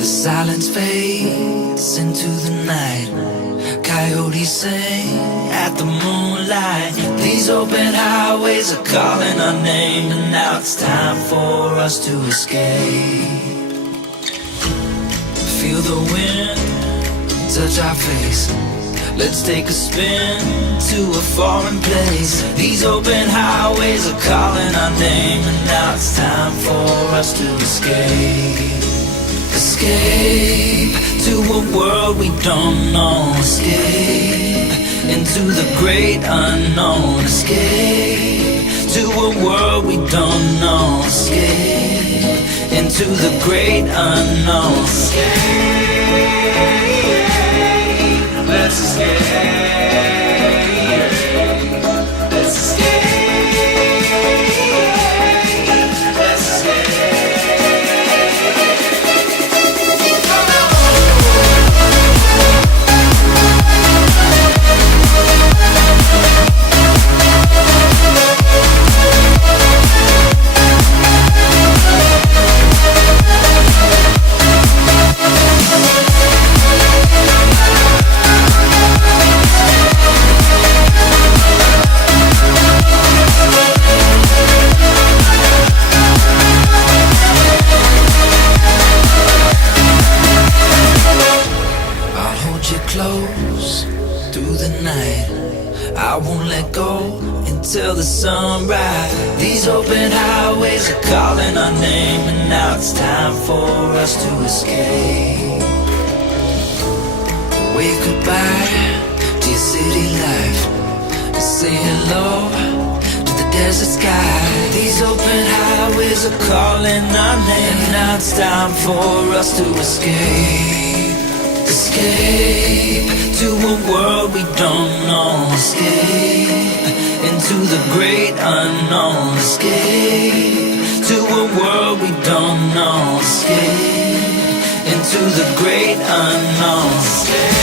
The silence fades into the night. Coyotes sing at the moonlight. These open highways are calling our name, and now it's time for us to escape. Feel the wind touch our face. Let's take a spin to a foreign place. These open highways are calling our name, and now it's time for us to escape. Escape to a world we don't know. Escape into the great unknown. Escape to a world we don't know. Escape into the great unknown. Escape. Let's escape. Let's escape. Let's escape. Close through the night. I won't let go until the sunrise. These open highways are calling our name, and now it's time for us to escape. Wave goodbye to your city life and say hello to the desert sky. These open highways are calling our name, and now it's time for us to escape. Escape to a world we don't know. Escape into the great unknown. Escape to a world we don't know. Escape into the great unknown. Escape.